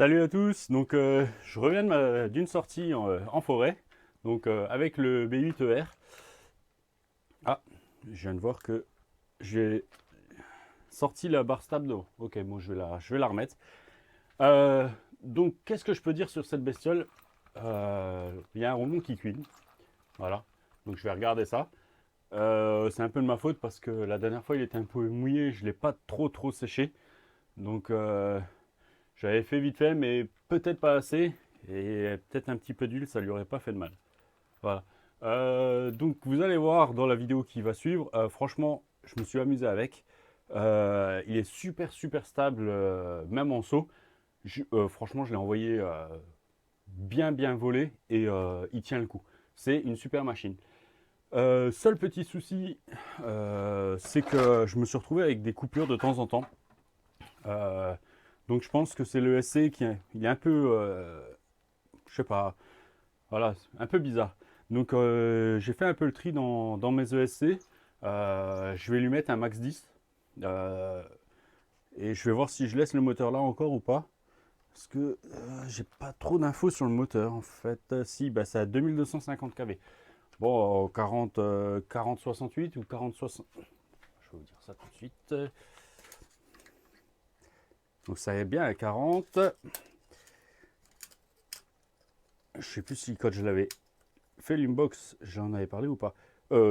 Salut à tous, donc je reviens d'une sortie en forêt, donc avec le B8 ER. Ah, je viens de voir que j'ai sorti la barre stable devant. Ok, bon, je vais la remettre. Euh, donc, qu'est-ce que je peux dire sur cette bestiole? Il y a un rondon qui cuit, voilà. Donc, je vais regarder ça. C'est un peu de ma faute parce que la dernière fois, il était un peu mouillé, je ne l'ai pas trop séché. Donc, j'avais fait vite fait, mais peut-être pas assez. Et peut-être un petit peu d'huile, ça lui aurait pas fait de mal. Voilà. Donc vous allez voir dans la vidéo qui va suivre, franchement, je me suis amusé avec. Il est super stable, même en saut. Franchement, je l'ai envoyé bien volé et il tient le coup. C'est une super machine. Seul petit souci, c'est que je me suis retrouvé avec des coupures de temps en temps. Euh, donc je pense que c'est le SC il est un peu, je sais pas, voilà, un peu bizarre. Donc j'ai fait un peu le tri dans mes ESC. Je vais lui mettre un max 10. Euh, et je vais voir si je laisse le moteur là encore ou pas. Parce que j'ai pas trop d'infos sur le moteur en fait. Si, bah, c'est à 2250 kV. Bon, 40-68 ou 40-60. Je vais vous dire ça tout de suite. Donc ça est bien à 40. Je sais plus si quand je l'avais fait l'inbox, j'en avais parlé ou pas.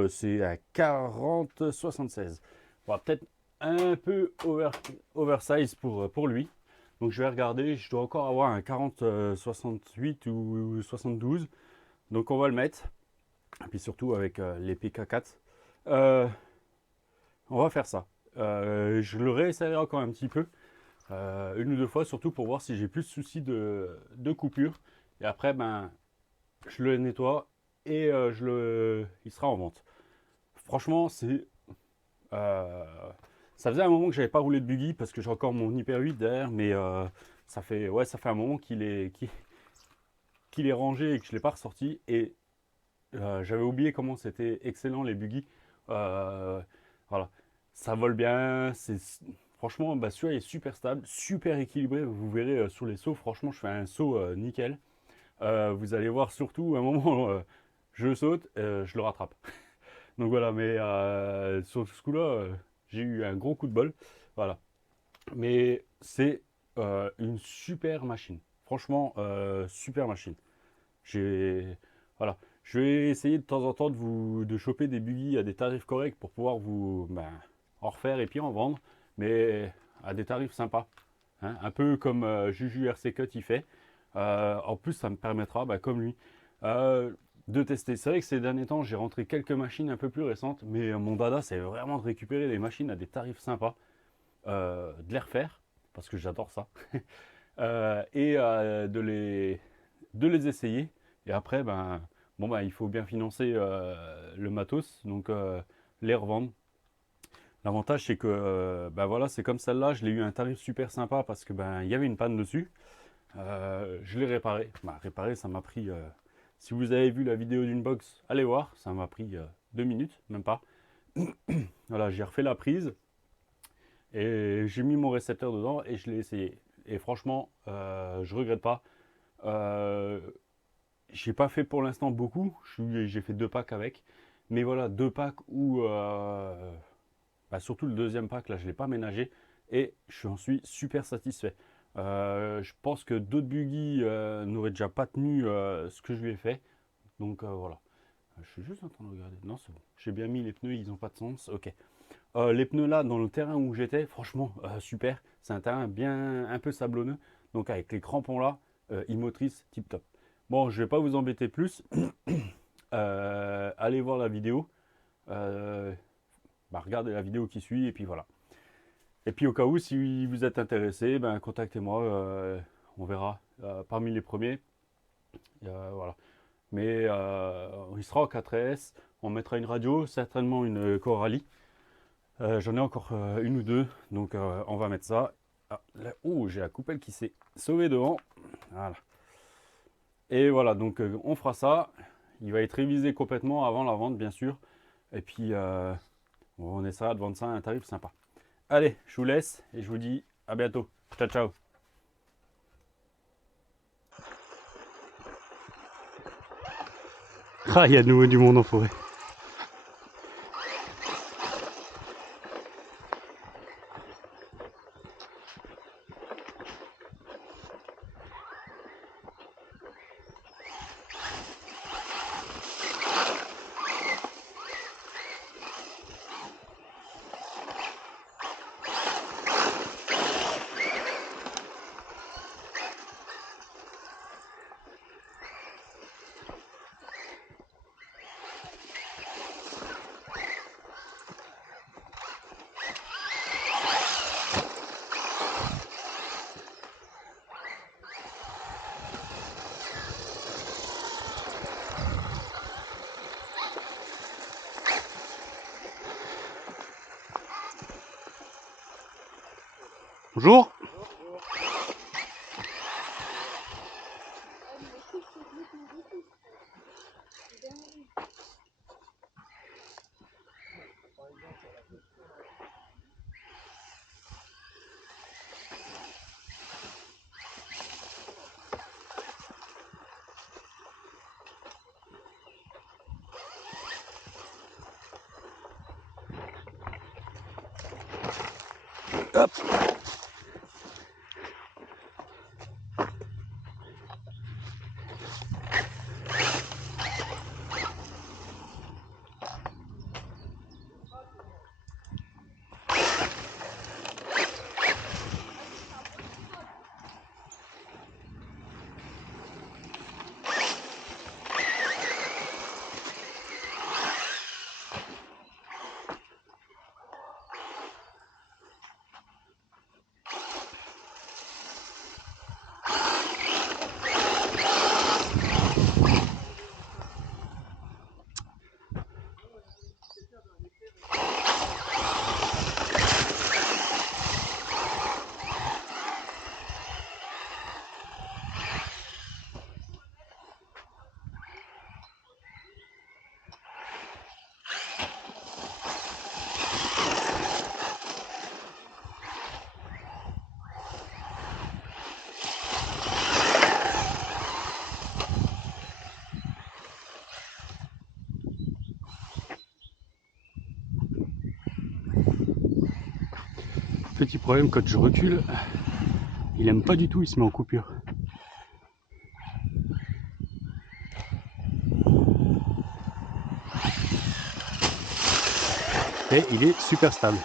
C'est à 40-76. Bon, peut-être un peu oversize pour lui. Donc je vais regarder, je dois encore avoir un 40-68 ou 72. Donc on va le mettre. Et puis surtout avec les PK4. Euh, on va faire ça. Je le réessayerai encore un petit peu. Une ou deux fois, surtout pour voir si j'ai plus de soucis de coupure. Et après, ben, je le nettoie et il sera en vente. Franchement, euh, ça faisait un moment que j'avais pas roulé de buggy parce que j'ai encore mon Hyper 8 derrière, mais ça fait un moment qu'il est rangé et que je l'ai pas ressorti. Et j'avais oublié comment c'était excellent les buggy. Euh, voilà, ça vole bien. Franchement, bah, celui-là est super stable, super équilibré. Vous verrez sur les sauts, franchement, je fais un saut nickel. Vous allez voir surtout un moment, je saute, je le rattrape. Donc voilà, mais sur ce coup-là, j'ai eu un gros coup de bol. Voilà. Mais c'est une super machine. Franchement, super machine. J'ai, voilà. Je vais essayer de temps en temps de choper des buggy à des tarifs corrects pour pouvoir en refaire et puis en vendre, mais à des tarifs sympas, hein. Un peu comme Juju RC Cut il fait. En plus, ça me permettra, bah, comme lui, euh, de tester. C'est vrai que ces derniers temps, j'ai rentré quelques machines un peu plus récentes, mais mon dada, c'est vraiment de récupérer des machines à des tarifs sympas, de les refaire, parce que j'adore ça, et de les essayer. Et après, il faut bien financer le matos, donc les revendre. L'avantage, c'est que voilà, c'est comme celle-là, je l'ai eu à un tarif super sympa parce que il y avait une panne dessus. Je l'ai réparé. Réparer, ça m'a pris. Si vous avez vu la vidéo d'une box, allez voir, ça m'a pris 2 minutes, même pas. Voilà, j'ai refait la prise et j'ai mis mon récepteur dedans et je l'ai essayé. Et franchement, je regrette pas. Euh, j'ai pas fait pour l'instant beaucoup. J'ai fait 2 packs avec. Mais voilà, 2 packs où, surtout le deuxième pack, là, je l'ai pas ménagé. Et je en suis super satisfait. Je pense que d'autres buggy n'auraient déjà pas tenu ce que je lui ai fait. Donc voilà. Je suis juste en train de regarder. Non, c'est bon. J'ai bien mis les pneus, ils n'ont pas de sens. Ok. Les pneus là, dans le terrain où j'étais, franchement, super. C'est un terrain bien un peu sablonneux. Donc avec les crampons là, e-motrice, tip top. Bon, je vais pas vous embêter plus. Allez voir la vidéo. Euh, regardez la vidéo qui suit et puis voilà. Et puis au cas où, si vous êtes intéressé, contactez-moi. On verra parmi les premiers. Voilà. Mais il sera en 4S. On mettra une radio, certainement une Coralie. J'en ai encore une ou deux, donc on va mettre ça. Ah, là, oh, j'ai la coupelle qui s'est sauvée devant. Voilà. Et voilà, donc on fera ça. Il va être révisé complètement avant la vente, bien sûr. Et puis on essaiera de vendre ça à un tarif sympa. Allez, je vous laisse et je vous dis à bientôt. Ciao, ciao. Ah, il y a de nouveau du monde en forêt. Bonjour. Hop. Petit problème, quand je recule, il aime pas du tout, il se met en coupure. Et il est super stable.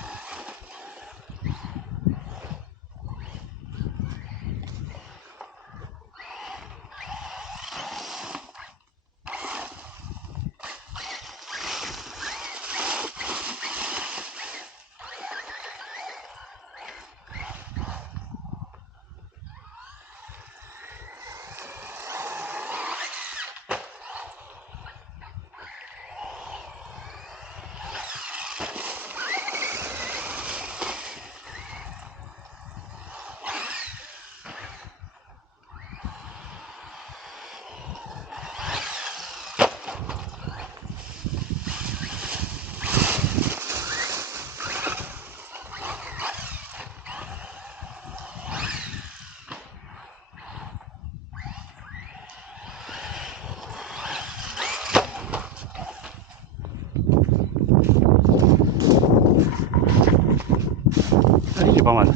Ah, il est pas mal.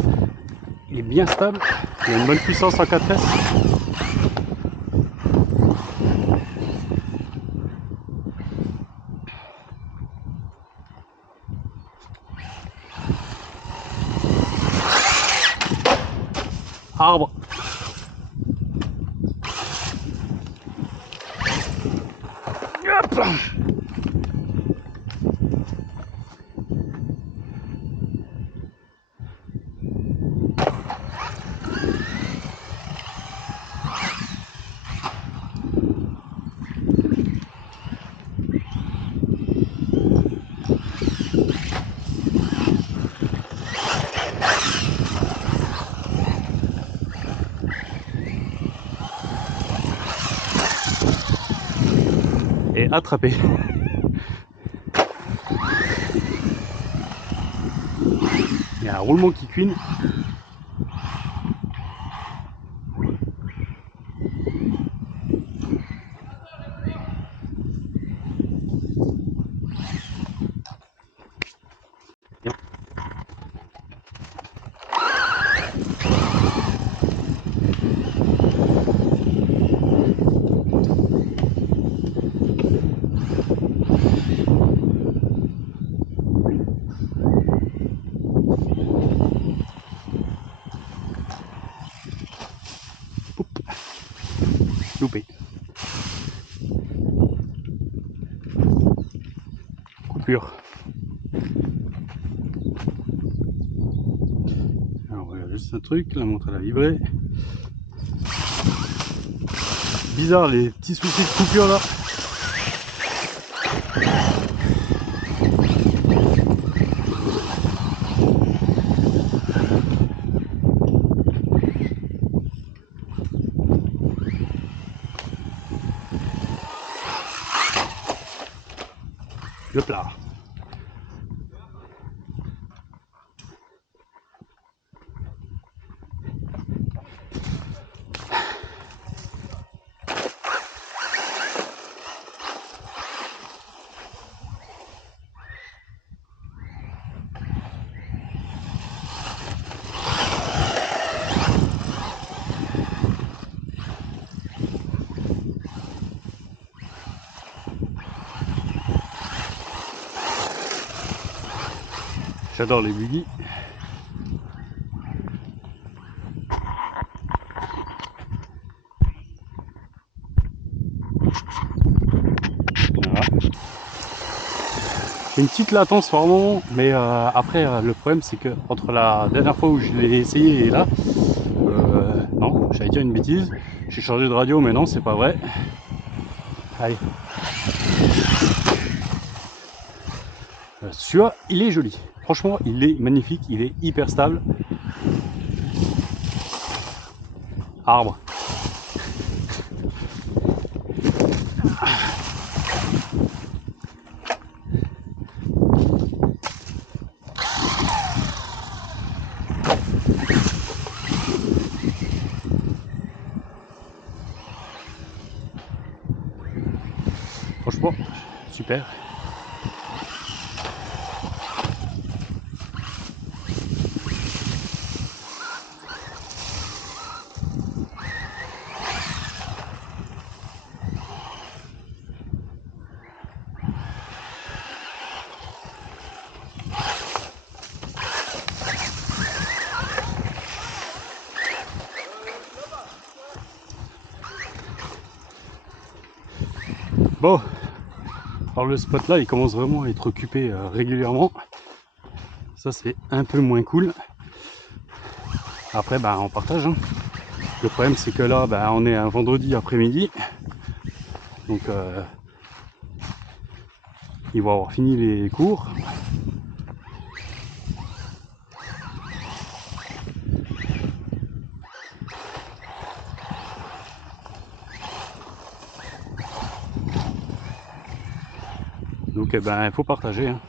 Il est bien stable, il a une bonne puissance en 4S. Arbre. Hop. Et attrapé. Il y a un roulement qui cuine. coupure. Alors on regarde juste un truc, la montre elle a vibré. Bizarre les petits soucis de coupure là. Hop là. J'adore les buggy. Voilà. Une petite latence par moment, mais après le problème c'est que entre la dernière fois où je l'ai essayé et là, non, j'allais dire une bêtise, j'ai changé de radio mais non c'est pas vrai. Allez. Celui-là, il est joli. Franchement, il est magnifique, il est hyper stable. Arbre. Franchement, super. Bon, alors le spot là il commence vraiment à être occupé régulièrement. Ça c'est un peu moins cool. Après on partage. Hein. Le problème c'est que là on est un vendredi après-midi. Donc ils vont avoir fini les cours. Donc il faut partager. Hein.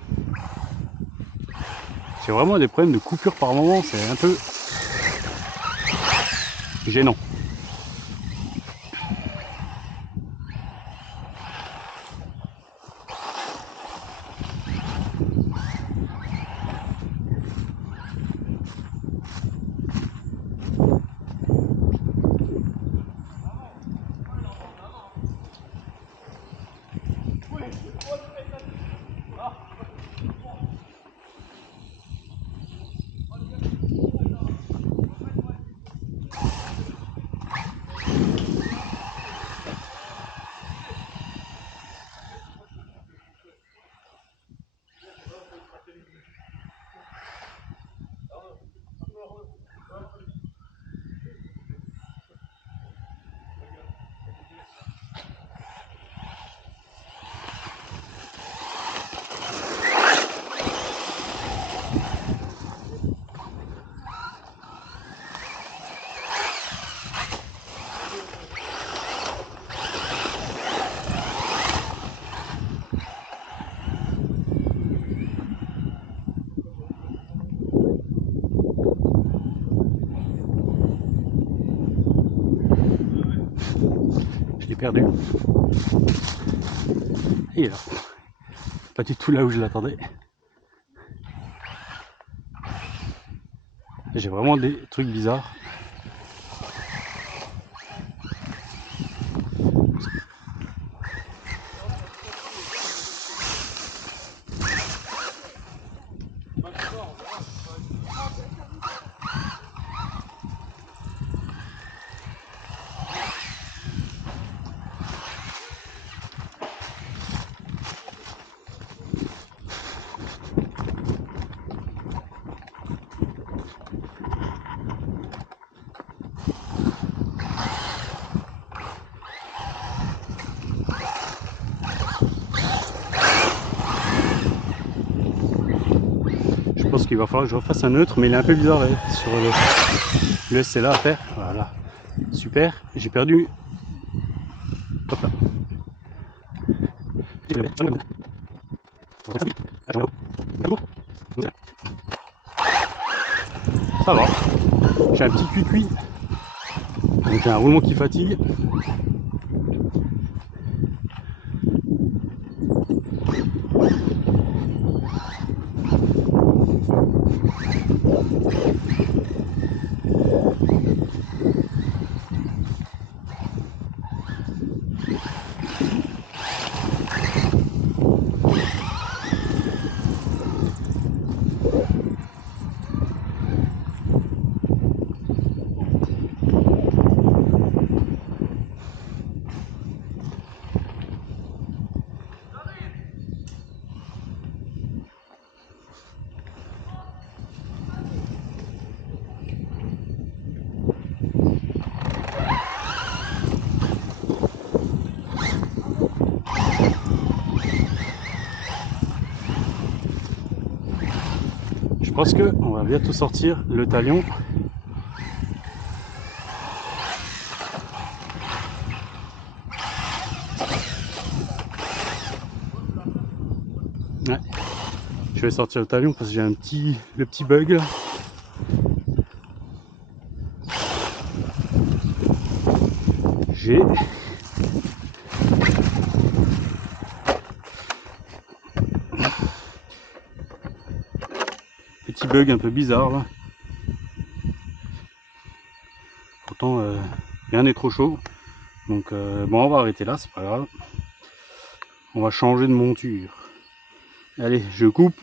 J'ai vraiment des problèmes de coupure par moment, c'est un peu gênant. Je l'ai perdu. Et là, pas du tout là où je l'attendais. J'ai vraiment des trucs bizarres. pense qu'il va falloir que je refasse un neutre, mais il est un peu bizarre là, sur le SLA à faire. Voilà, super. J'ai perdu. Hop là. Ça va. J'ai un petit cuit-cuit. Donc j'ai un roulement qui fatigue. Je pense qu'on va bientôt sortir le talion. Ouais. Je vais sortir le talion parce que j'ai le petit bug là. J'ai petit bug un peu bizarre là. Pourtant rien n'est trop chaud. Donc bon, on va arrêter là, c'est pas grave. On va changer de monture. Allez, je coupe.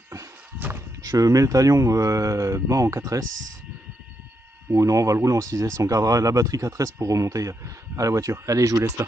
Je mets le talion en 4S. Ou non, on va le rouler en 6S. On gardera la batterie 4S pour remonter à la voiture. Allez, je vous laisse là.